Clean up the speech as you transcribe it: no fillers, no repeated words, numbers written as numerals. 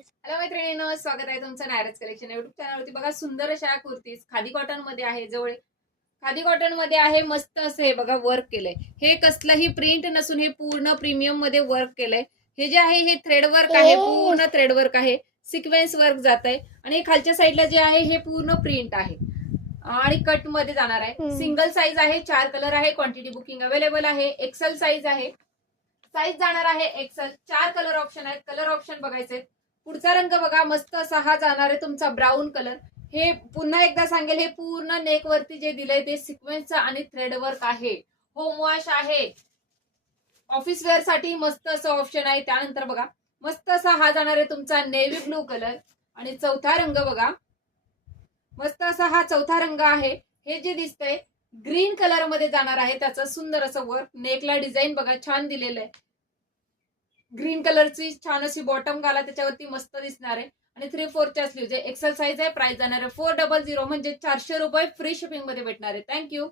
Hello मैत्रिणींनो, स्वागत आहे तुमचं नायराज कलेक्शन युट्यूब चॅनलवरती. बघा सुंदर अशा कुर्तीज खादी कॉटन मध्ये आहे. जवळ खादी कॉटन मध्ये आहे. मस्त असं हे बघा वर्क केलंय. हे कसलंही प्रिंट नसून हे पूर्ण प्रीमियम मध्ये वर्क केलंय. हे जे आहे हे थ्रेड वर्क आहे, पूर्ण थ्रेड वर्क आहे. सिक्वेन्स वर्क जात आहे आणि खालच्या साईडला जे आहे हे पूर्ण प्रिंट आहे आणि कट मध्ये जाणार आहे. सिंगल साईज आहे, 4 कलर आहे. क्वांटिटी बुकिंग अवेलेबल आहे. एक्सेल साईज आहे. साईज जाणार आहे एक्सेल. 4 कलर ऑप्शन आहेत. कलर ऑप्शन बघायचे. पुढचा रंग बघा, मस्त असा हा जाणार आहे तुमचा ब्राऊन कलर. हे पुन्हा एकदा सांगेल, हे पूर्ण नेक वरती जे दिलंय ते सिक्वेन्सचं आणि थ्रेड वर्क आहे. होम वॉश आहे. ऑफिस वेअर साठी मस्त असं ऑप्शन आहे. त्यानंतर बघा मस्त असा हा जाणार आहे तुमचा नेव्ही ब्लू कलर. आणि चौथा रंग बघा, मस्त असा हा चौथा रंग आहे. हे जे दिसतंय ग्रीन कलर मध्ये जाणार आहे. त्याचं सुंदर असं वर्क, नेकला डिझाईन बघा छान दिलेलं आहे. ग्रीन कलरची छान अशी बॉटम घाला, त्याच्यावरती मस्त दिसणार आहे. आणि 3/4 स्लीव्ह एक्सेल साईज आहे. प्राइस जाणार आहे 400 म्हणजे 400 रुपये फ्री शिपिंग मध्ये भेटणार आहे. थँक्यू.